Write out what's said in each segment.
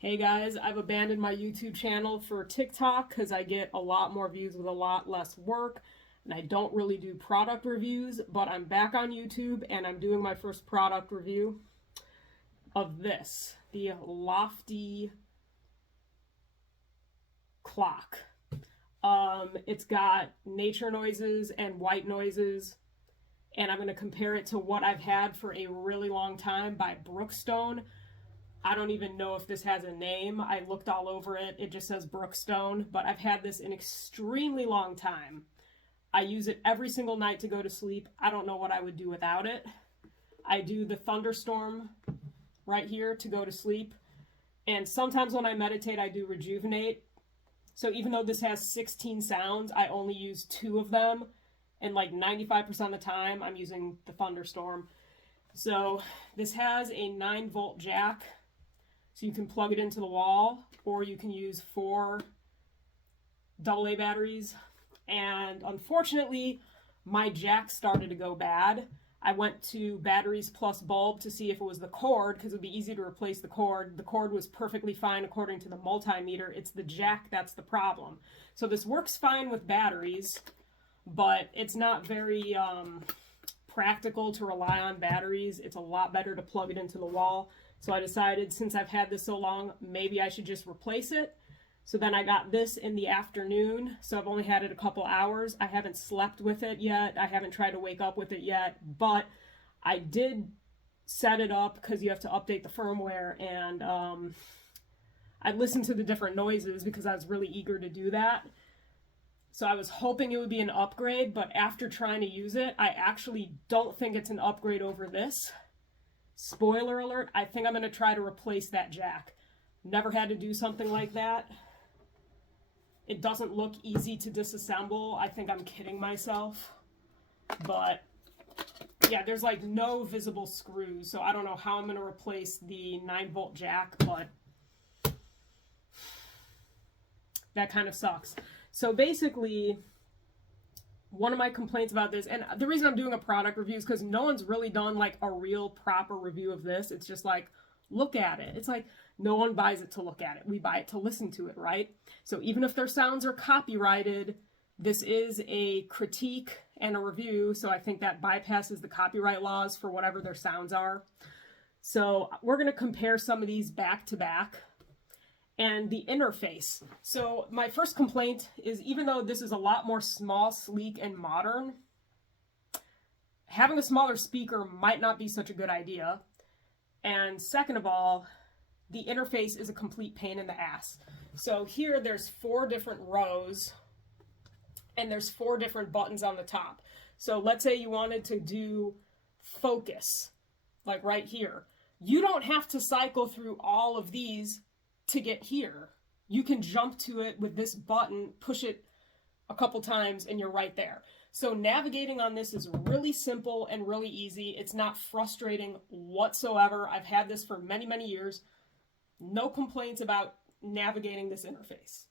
Hey guys, I've abandoned my YouTube channel for TikTok because I get a lot more views with a lot less work, and I don't really do product reviews, but I'm back on YouTube and I'm doing my first product review of this, the Loftie clock. It's got nature noises and white noises, and I'm going to compare it to what I've had for a really long time by Brookstone. I don't even know if this has a name. I looked all over it. It just says Brookstone, but I've had this an extremely long time. I use it every single night to go to sleep. I don't know what I would do without it. I do the thunderstorm right here to go to sleep. And sometimes when I meditate, I do rejuvenate. So even though this has 16 sounds, I only use 2 of them. And like 95% of the time, I'm using the thunderstorm. So this has a 9-volt jack. So you can plug it into the wall, or you can use 4 AA batteries. And unfortunately, my jack started to go bad. I went to batteries plus bulb to see if it was the cord, because it would be easy to replace the cord. The cord was perfectly fine according to the multimeter. It's the jack that's the problem. So this works fine with batteries, but it's not very practical to rely on batteries. It's a lot better to plug it into the wall. So I decided, since I've had this so long, maybe I should just replace it. So then I got this in the afternoon. So I've only had it a couple hours. I haven't slept with it yet. I haven't tried to wake up with it yet, but I did set it up because you have to update the firmware, and I listened to the different noises because I was really eager to do that. So I was hoping it would be an upgrade, but after trying to use it, I actually don't think it's an upgrade over this. Spoiler alert, I think I'm going to try to replace that jack. Never had to do something like that. It doesn't look easy to disassemble. I think I'm kidding myself. But yeah, there's like no visible screws, so I don't know how I'm going to replace the 9-volt jack, but that kind of sucks. So basically, one of my complaints about this, and the reason I'm doing a product review is because no one's really done like a real proper review of this. It's just like, look at it. It's like, no one buys it to look at it. We buy it to listen to it, right? So even if their sounds are copyrighted, this is a critique and a review. So I think that bypasses the copyright laws for whatever their sounds are. So we're going to compare some of these back to back. And the interface. So my first complaint is, even though this is a lot more small, sleek, and modern, having a smaller speaker might not be such a good idea. And second of all, the interface is a complete pain in the ass. So here there's 4 different rows, and there's 4 different buttons on the top. So let's say you wanted to do focus, like right here. You don't have to cycle through all of these to get here. You can jump to it with this button, push it a couple times, and you're right there. So navigating on this is really simple and really easy. It's not frustrating whatsoever. I've had this for many, many years. No complaints about navigating this interface.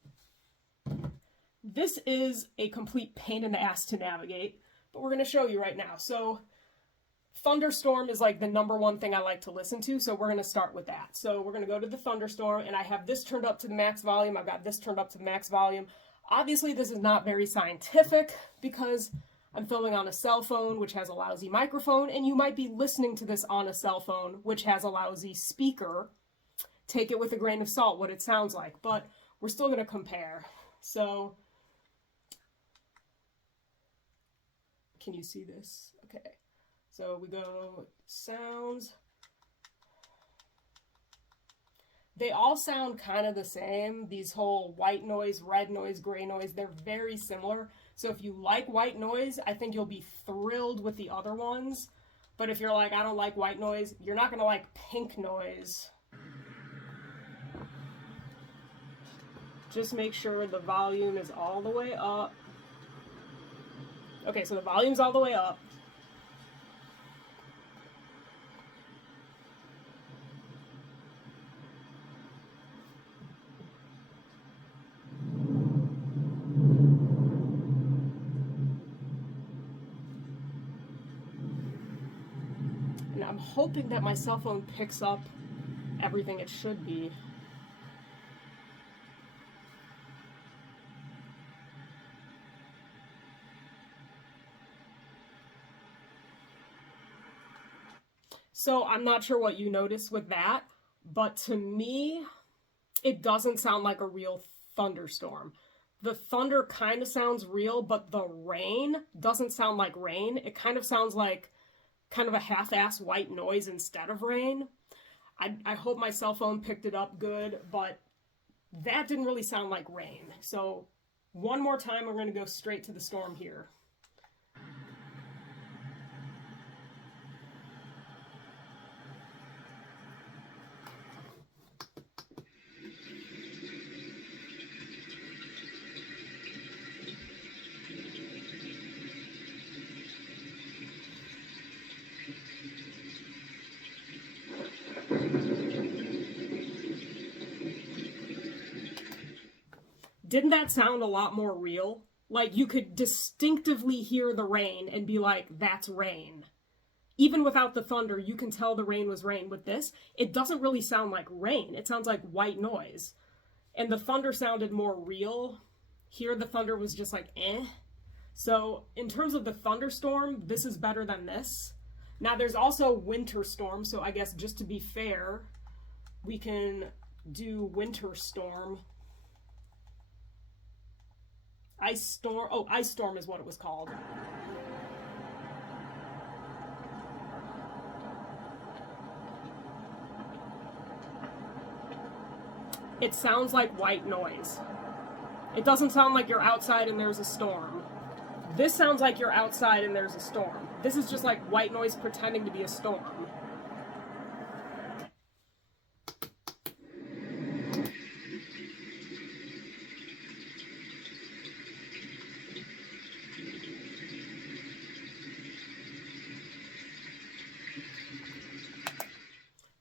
This is a complete pain in the ass to navigate, but we're going to show you right now. So thunderstorm is like the #1 thing I like to listen to, so we're going to start with that. So we're going to go to the thunderstorm, and I have this turned up to the max volume. I've got this turned up to the max volume. Obviously, this is not very scientific because I'm filming on a cell phone, which has a lousy microphone, and you might be listening to this on a cell phone, which has a lousy speaker. Take it with a grain of salt what it sounds like, but we're still going to compare. So, can you see this? Okay. So we go sounds. They all sound kind of the same. These whole white noise, red noise, gray noise, they're very similar. So if you like white noise, I think you'll be thrilled with the other ones. But if you're like, I don't like white noise, you're not going to like pink noise. Just make sure the volume is all the way up. Okay, so the volume's all the way up. And I'm hoping that my cell phone picks up everything it should be. So I'm not sure what you noticed with that, but to me, it doesn't sound like a real thunderstorm. The thunder kind of sounds real, but the rain doesn't sound like rain. It kind of sounds like kind of a half-ass white noise instead of rain. I hope my cell phone picked it up good, but that didn't really sound like rain. So one more time, we're going to go straight to the storm here. Didn't that sound a lot more real? Like, you could distinctively hear the rain and be like, that's rain. Even without the thunder, you can tell the rain was rain. With this, it doesn't really sound like rain. It sounds like white noise. And the thunder sounded more real. Here, the thunder was just like, eh. So, in terms of the thunderstorm, this is better than this. Now, there's also winter storm, so I guess just to be fair, we can do winter storm. Ice storm. Oh, ice storm is what it was called. It sounds like white noise. It doesn't sound like you're outside and there's a storm. This sounds like you're outside and there's a storm. This is just like white noise pretending to be a storm.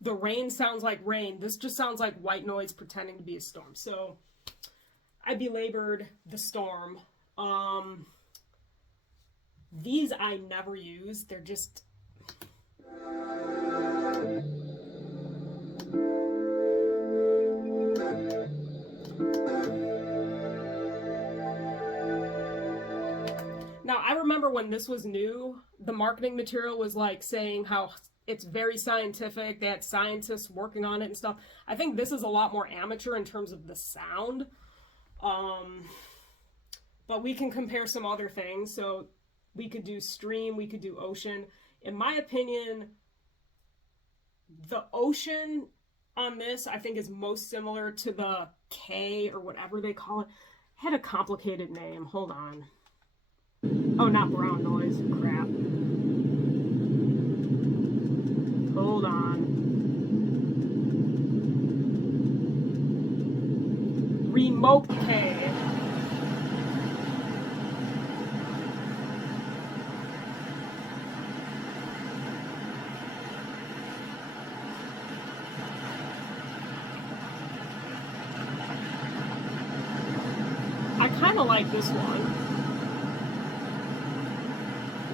The rain sounds like rain. This just sounds like white noise pretending to be a storm. So I belabored the storm. These I never use. They're just... Now, I remember when this was new, the marketing material was like saying how it's very scientific. They had scientists working on it and stuff. I think this is a lot more amateur in terms of the sound. But we can compare some other things. So we could do stream, we could do ocean. In my opinion, the ocean on this, I think, is most similar to the K or whatever they call it. It had a complicated name. Hold on. Oh, not brown noise. Crap. Hold on. Remote K. I kind of like this one.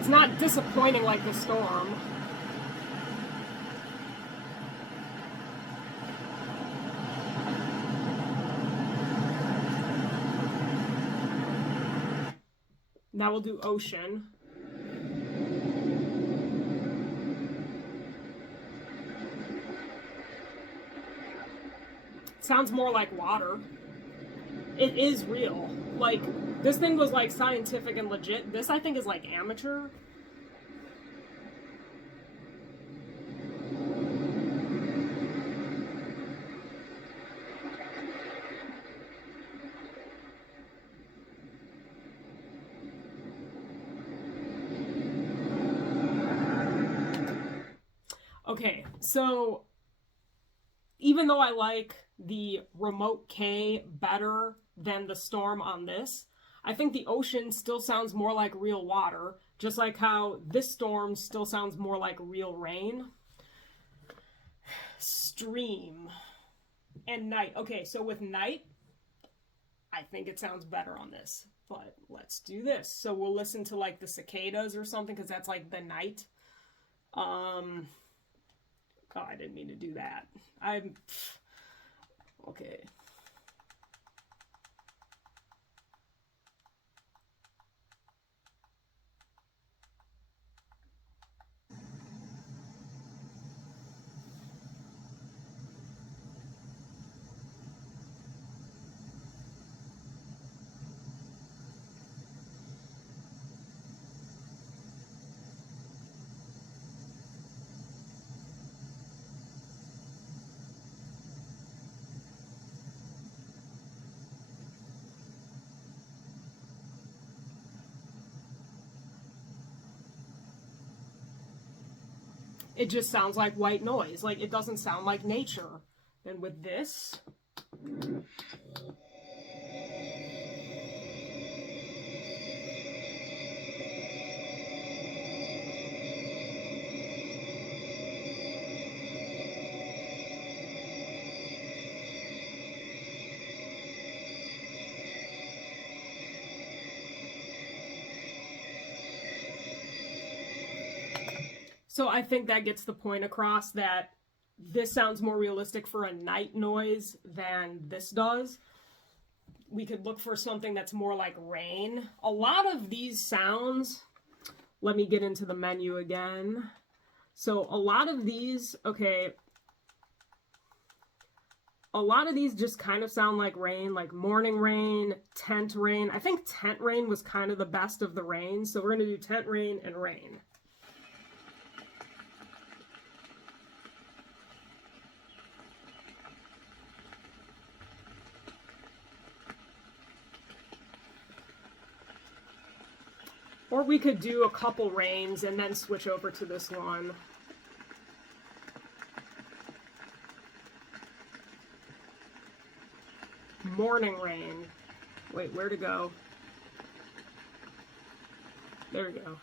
It's not disappointing like the storm. Now we'll do ocean. It sounds more like water. It is real. Like, this thing was like scientific and legit. This, I think, is like amateur. Okay, so even though I like the Remote K better than the storm on this, I think the ocean still sounds more like real water, just like how this storm still sounds more like real rain. Stream and night. Okay, so with night, I think it sounds better on this, but let's do this. So we'll listen to like the Cicadas or something, because that's like the night. Oh, I didn't mean to do that. Okay. it just sounds like white noise. Like, it doesn't sound like nature. Then with this, so I think that gets the point across that this sounds more realistic for a night noise than this does. We could look for something that's more like rain. A lot of these sounds, let me get into the menu again. So a lot of these, okay, a lot of these just kind of sound like rain, like morning rain, tent rain. I think tent rain was kind of the best of the rain. So we're going to do tent rain and rain. Or we could do a couple rains and then switch over to this one. Morning rain. Wait, where to go? There we go.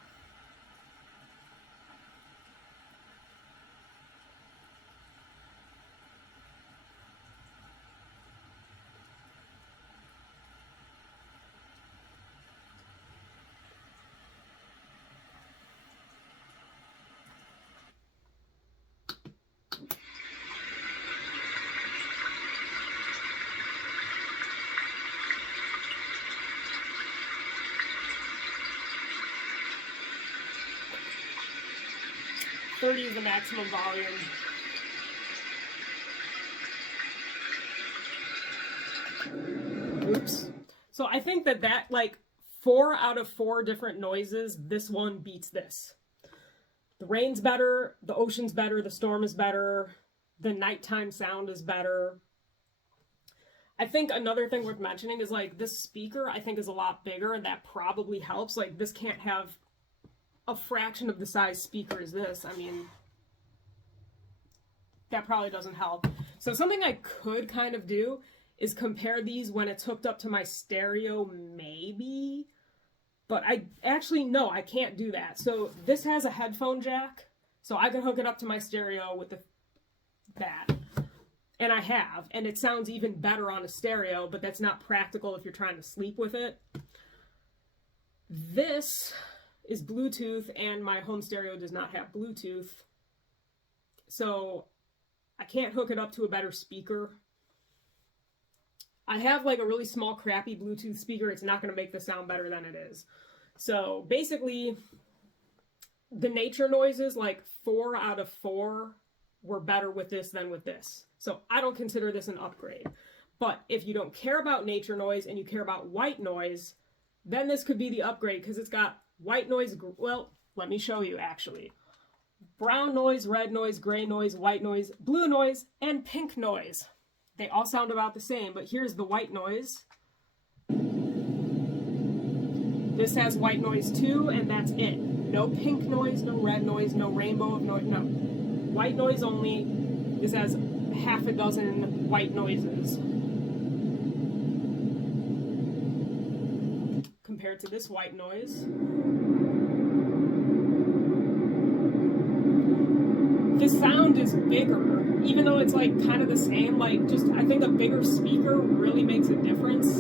.30 is the maximum volume. Oops. So I think that like 4 out of 4 different noises, this one beats this. The rain's better, the ocean's better, the storm is better, the nighttime sound is better. I think another thing worth mentioning is like this speaker I think is a lot bigger, and that probably helps. Like this can't have a fraction of the size speaker as this. I mean, that probably doesn't help. So something I could kind of do is compare these when it's hooked up to my stereo, maybe. But I actually, no, I can't do that. So this has a headphone jack, so I can hook it up to my stereo with that. And I have, and it sounds even better on a stereo, but that's not practical if you're trying to sleep with it. This is Bluetooth, and my home stereo does not have Bluetooth. So I can't hook it up to a better speaker. I have like a really small, crappy Bluetooth speaker. It's not going to make the sound better than it is. So basically, the nature noises, like 4 out of 4 were better with this than with this. So I don't consider this an upgrade. But if you don't care about nature noise and you care about white noise, then this could be the upgrade, because it's got white noise. Well, let me show you actually. Brown noise, red noise, gray noise, white noise, blue noise, and pink noise. They all sound about the same, but here's the white noise. This has white noise too, and that's it. No pink noise, no red noise, no rainbow of noise, no. White noise only. This has half a dozen white noises. Compared to this white noise. The sound is bigger, even though it's like kind of the same. Like, just, I think a bigger speaker really makes a difference.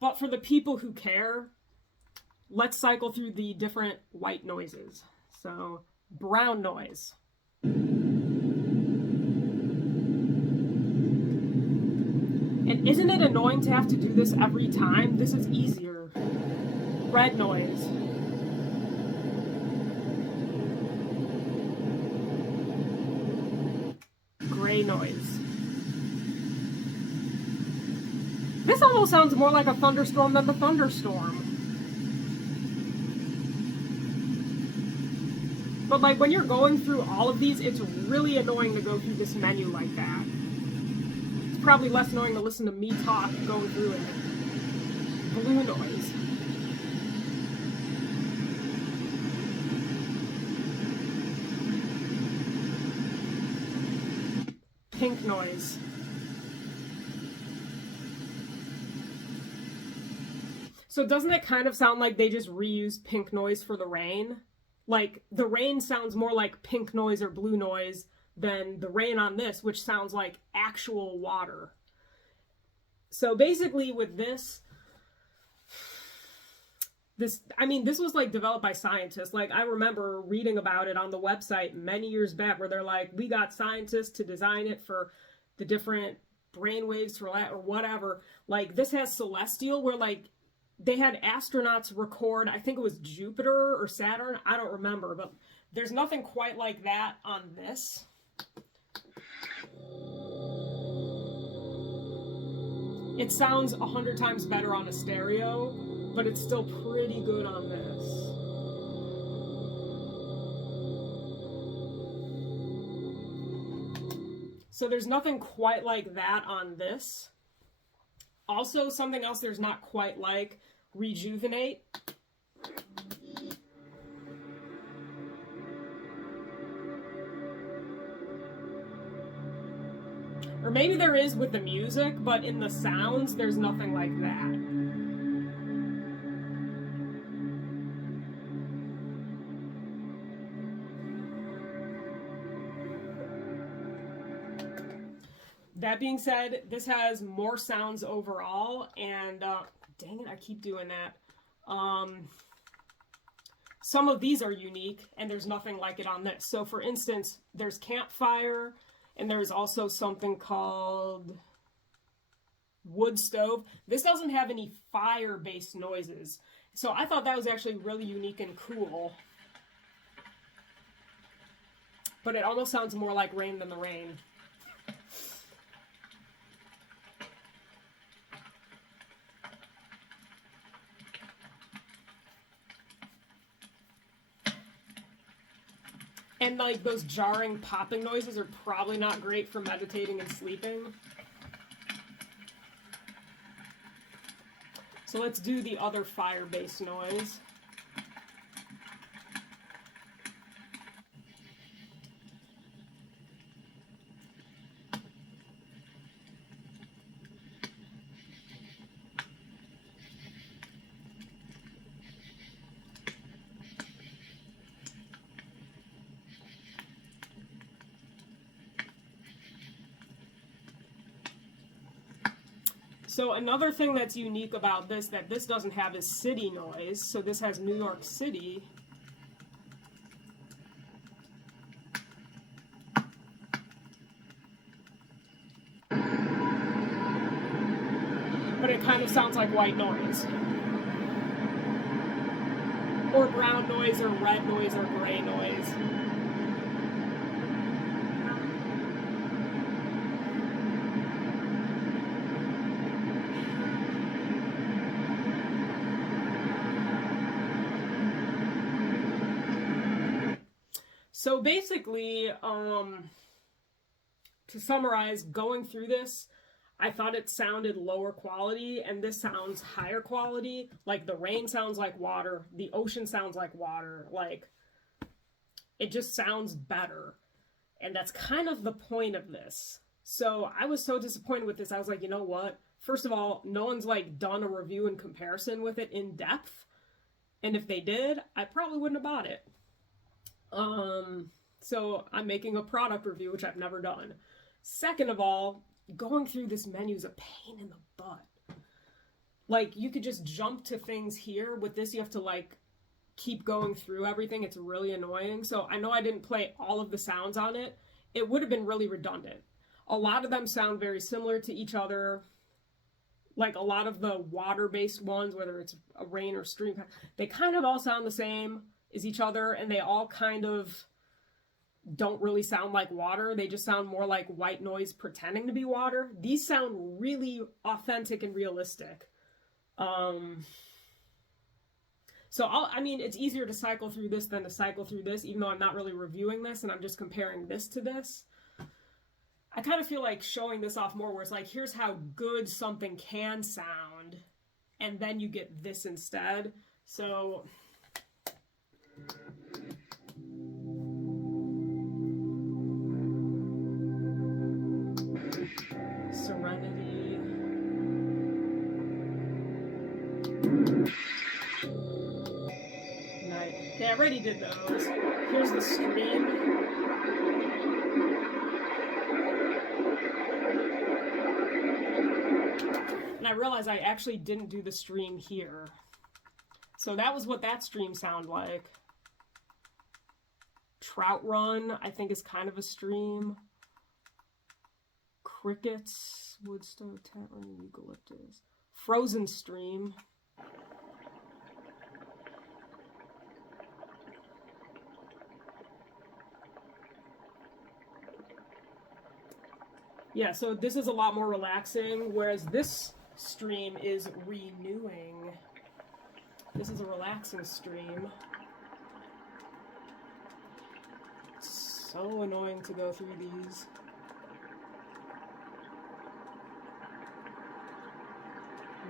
But for the people who care, let's cycle through the different white noises. So, brown noise. And isn't it annoying to have to do this every time? This is easier. Red noise. Gray noise. This almost sounds more like a thunderstorm than the thunderstorm. But like when you're going through all of these, it's really annoying to go through this menu like that. It's probably less annoying to listen to me talk going through it. Blue noise. pink noise. So doesn't it kind of sound like they just reused pink noise for the rain? Like, the rain sounds more like pink noise or blue noise than the rain on this, which sounds like actual water. So basically with this was like developed by scientists. Like, I remember reading about it on the website many years back where they're like, we got scientists to design it for the different brainwaves for that or whatever. Like, this has celestial, where like they had astronauts record, I think it was Jupiter or Saturn, I don't remember, but there's nothing quite like that on this. It sounds 100 times better on a stereo, but it's still pretty good on this. So there's nothing quite like that on this. Also, something else there's not quite like, Rejuvenate. Or maybe there is with the music, but in the sounds, there's nothing like that. That being said, this has more sounds overall, and dang it, I keep doing that. Some of these are unique, and there's nothing like it on this. So for instance, there's Campfire, and there's also something called Wood Stove. This doesn't have any fire-based noises. So I thought that was actually really unique and cool. But it almost sounds more like Rain Than the Rain. And like those jarring popping noises are probably not great for meditating and sleeping. So let's do the other fire-based noise. So another thing that's unique about this that this doesn't have is city noise. So this has New York City. But it kind of sounds like white noise. Or brown noise, or red noise, or gray noise. So basically, to summarize, going through this, I thought it sounded lower quality, and this sounds higher quality. Like, the rain sounds like water, the ocean sounds like water, like, it just sounds better. And that's kind of the point of this. So I was so disappointed with this. I was like, you know what? First of all, no one's like done a review and comparison with it in depth. And if they did, I probably wouldn't have bought it. So I'm making a product review, which I've never done. Second of all, going through this menu is a pain in the butt. Like, you could just jump to things here. With this, you have to like keep going through everything. It's really annoying. So I know I didn't play all of the sounds on it. It would have been really redundant. A lot of them sound very similar to each other. Like, a lot of the water-based ones, whether it's a rain or stream, they kind of all sound the same as each other, and they all kind of don't really sound like water. They just sound more like white noise pretending to be water. These sound really authentic and realistic. So I mean, it's easier to cycle through this than to cycle through this, even though I'm not really reviewing this and I'm just comparing this to this. I kind of feel like showing this off more, where it's like, here's how good something can sound, and then you get this instead. So Serenity. Night. Okay, I already did those. Here's the stream. And I realized I actually didn't do the stream here. So that was what that stream sounded like. Trout Run, I think, is kind of a stream. Crickets, Woodstone, Tavern, Eucalyptus. Frozen Stream. Yeah, so this is a lot more relaxing, whereas this stream is renewing. This is a relaxing stream. It's so annoying to go through these.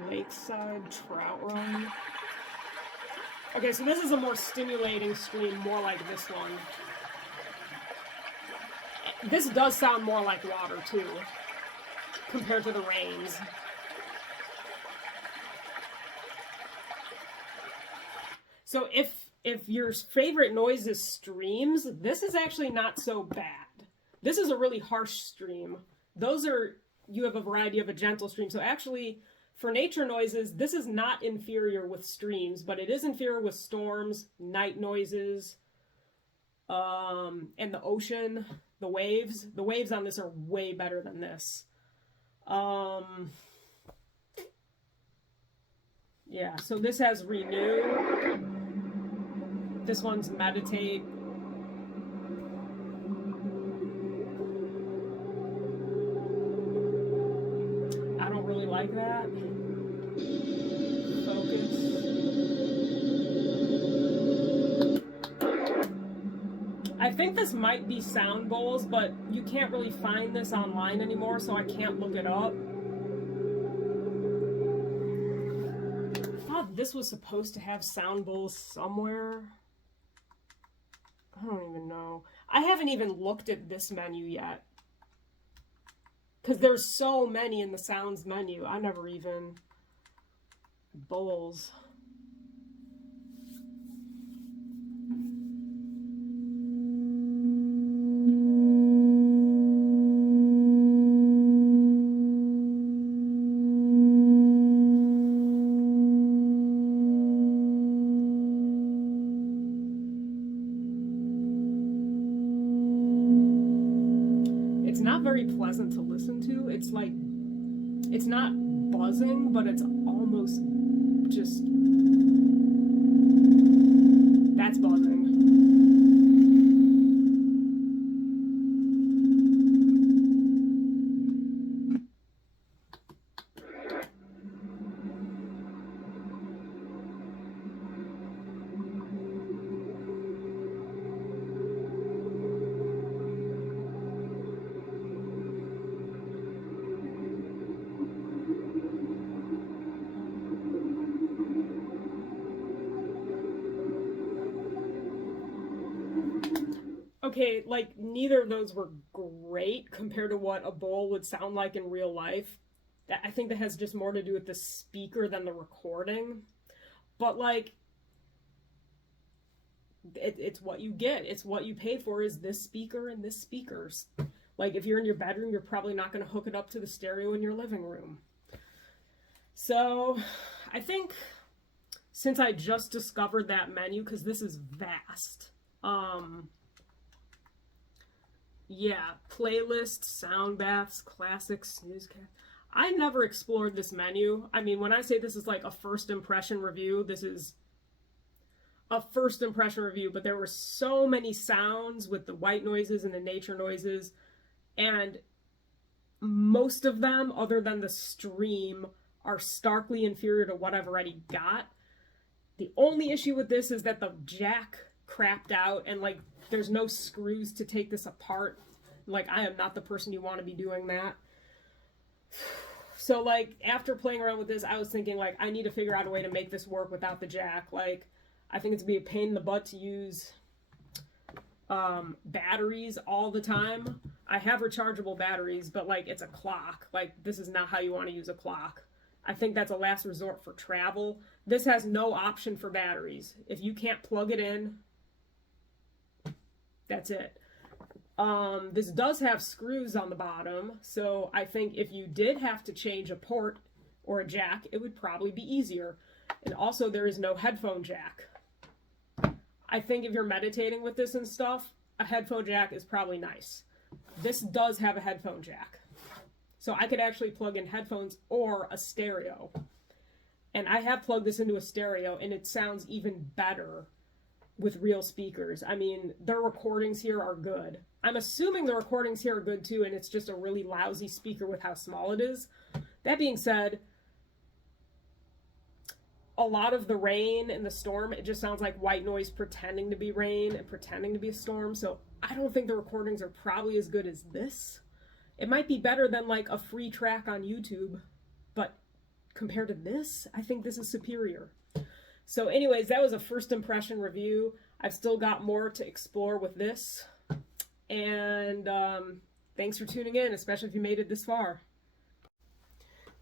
Lakeside Trout Run. Okay, so this is a more stimulating stream, more like this one. This does sound more like water, too, compared to the rains. So if your favorite noise is streams, this is actually not so bad. This is a really harsh stream. Those are, you have a variety of a gentle stream. So actually, for nature noises, this is not inferior with streams, but it is inferior with storms, night noises, and the ocean, the waves. The waves on this are way better than this. Yeah, so this has Renew. This one's Meditate. I don't really like that. Focus. I think this might be sound bowls, but you can't really find this online anymore, so I can't look it up. I thought this was supposed to have sound bowls somewhere. I don't even know. I haven't even looked at this menu yet. Because there's so many in the sounds menu. I never even... Bowls. It's not very pleasant to listen to. It's like, it's not buzzing, but it's almost just, that's buzzing. Okay, like, neither of those were great compared to what a bowl would sound like in real life. I think that has just more to do with the speaker than the recording. But, like, it's what you get. It's what you pay for is this speaker and this speaker's. Like, if you're in your bedroom, you're probably not going to hook it up to the stereo in your living room. So, I think since I just discovered that menu, because this is vast, yeah, playlist, sound baths, classics, newscast. I never explored this menu. I mean, when I say this is like a first impression review, this is a first impression review, but there were so many sounds with the white noises and the nature noises, and most of them, other than the stream, are starkly inferior to what I've already got. The only issue with this is that the jack crapped out, and like, there's no screws to take this apart. Like, I am not the person you want to be doing that. So, like, after playing around with this, I was thinking, like, I need to figure out a way to make this work without the jack. Like, I think it's going to be a pain in the butt to use batteries all the time. I have rechargeable batteries, but like it's a clock. Like this is not how you want to use a clock. I think that's a last resort for travel. This has no option for batteries. If you can't plug it in, that's it. This does have screws on the bottom, so I think if you did have to change a port or a jack, it would probably be easier. And also there is no headphone jack. I think if you're meditating with this and stuff, a headphone jack is probably nice. This does have a headphone jack. So I could actually plug in headphones or a stereo. And I have plugged this into a stereo and it sounds even better with real speakers. I mean, their recordings here are good. I'm assuming the recordings here are good too, and it's just a really lousy speaker with how small it is. That being said, a lot of the rain and the storm, it just sounds like white noise pretending to be rain and pretending to be a storm. So I don't think the recordings are probably as good as this. It might be better than like a free track on YouTube, but compared to this, I think this is superior. So anyways, that was a first impression review. I've still got more to explore with this. And thanks for tuning in, especially if you made it this far.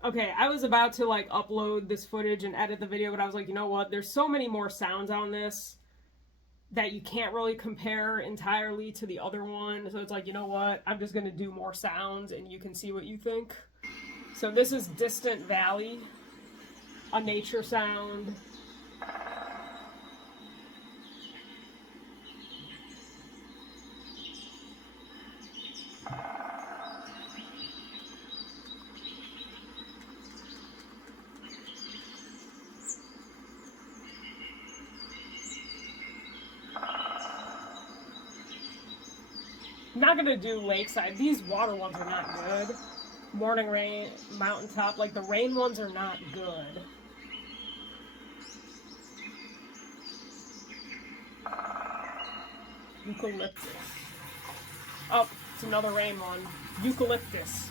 Okay, I was about to like upload this footage and edit the video, but I was like, you know what? There's so many more sounds on this that you can't really compare entirely to the other one. So it's like, you know what? I'm just going to do more sounds and you can see what you think. So this is Distant Valley, a nature sound. I'm not gonna do lakeside. These water ones are not good. Morning rain, mountaintop, like the rain ones are not good. Eucalyptus. Oh, it's another rain one. Eucalyptus.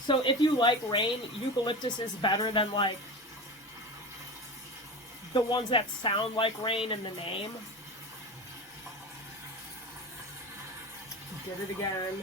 So if you like rain, eucalyptus is better than like the ones that sound like rain in the name. Did it again.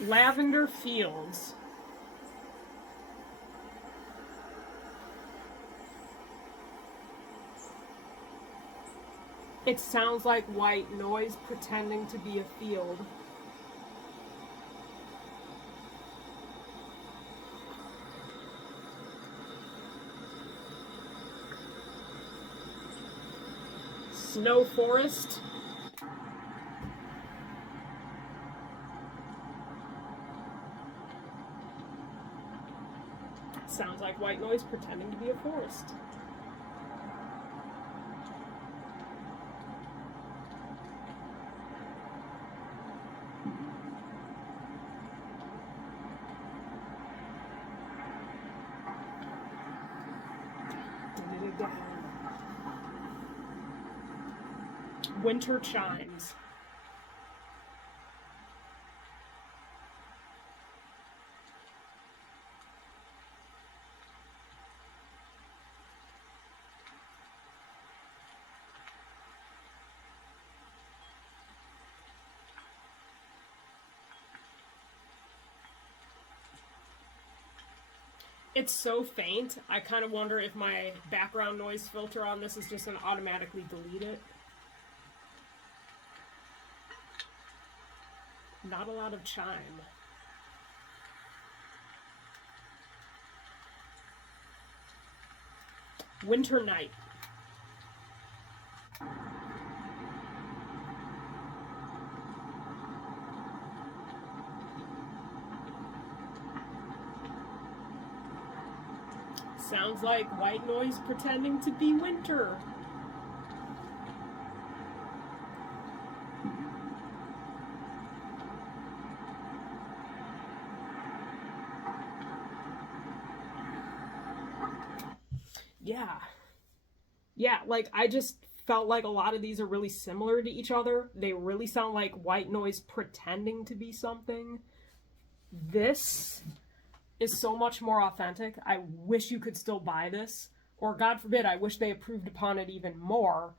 Lavender Fields. It sounds like white noise pretending to be a field. Snow Forest. Sounds like white noise pretending to be a forest. Winter chimes. It's so faint, I kind of wonder if my background noise filter on this is just going to automatically delete it. Not a lot of chime. Winter night. Sounds like white noise pretending to be winter. Yeah. yeah, like I just felt like a lot of these are really similar to each other. They really sound like white noise pretending to be something. This is so much more authentic. I wish you could still buy this, or God forbid, I wish they improved upon it even more.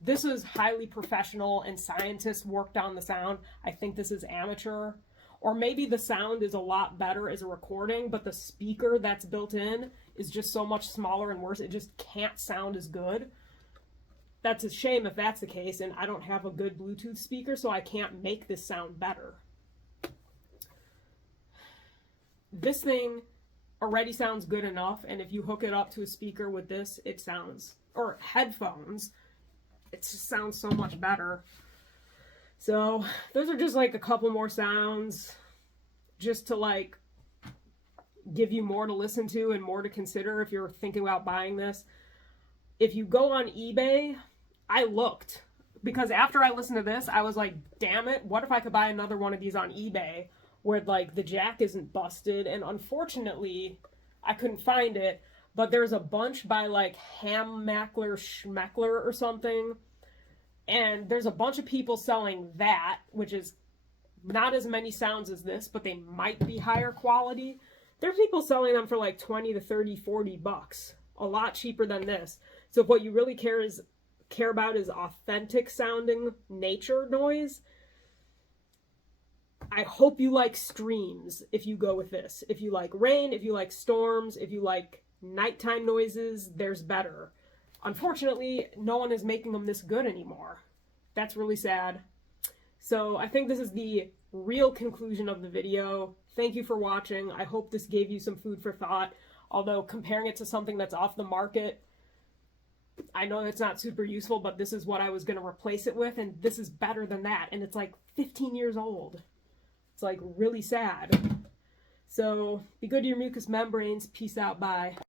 This is highly professional and scientists worked on the sound. I think this is amateur. Or maybe the sound is a lot better as a recording, but the speaker that's built in is just so much smaller and worse. It just can't sound as good. That's a shame if that's the case, and I don't have a good Bluetooth speaker, so I can't make this sound better. This thing already sounds good enough, and if you hook it up to a speaker with this, it sounds, or headphones, it just sounds so much better. So those are just like a couple more sounds just to like give you more to listen to and more to consider if you're thinking about buying this. If you go on eBay, I looked because after I listened to this, I was like, damn it, what if I could buy another one of these on eBay where like the jack isn't busted? And unfortunately, I couldn't find it, but there's a bunch by like Hammackler Schmeckler or something. And there's a bunch of people selling that, which is not as many sounds as this, but they might be higher quality. There's people selling them for like 20 to 30, 40 bucks. A lot cheaper than this. So if what you really care about is authentic sounding nature noise, I hope you like streams if you go with this. If you like rain, if you like storms, if you like nighttime noises, there's better. Unfortunately, no one is making them this good anymore. That's really sad. So I think this is the real conclusion of the video. Thank you for watching. I hope this gave you some food for thought. Although comparing it to something that's off the market, I know it's not super useful, but this is what I was going to replace it with, and this is better than that. And it's like 15 years old. It's like really sad. So be good to your mucous membranes. Peace out. Bye.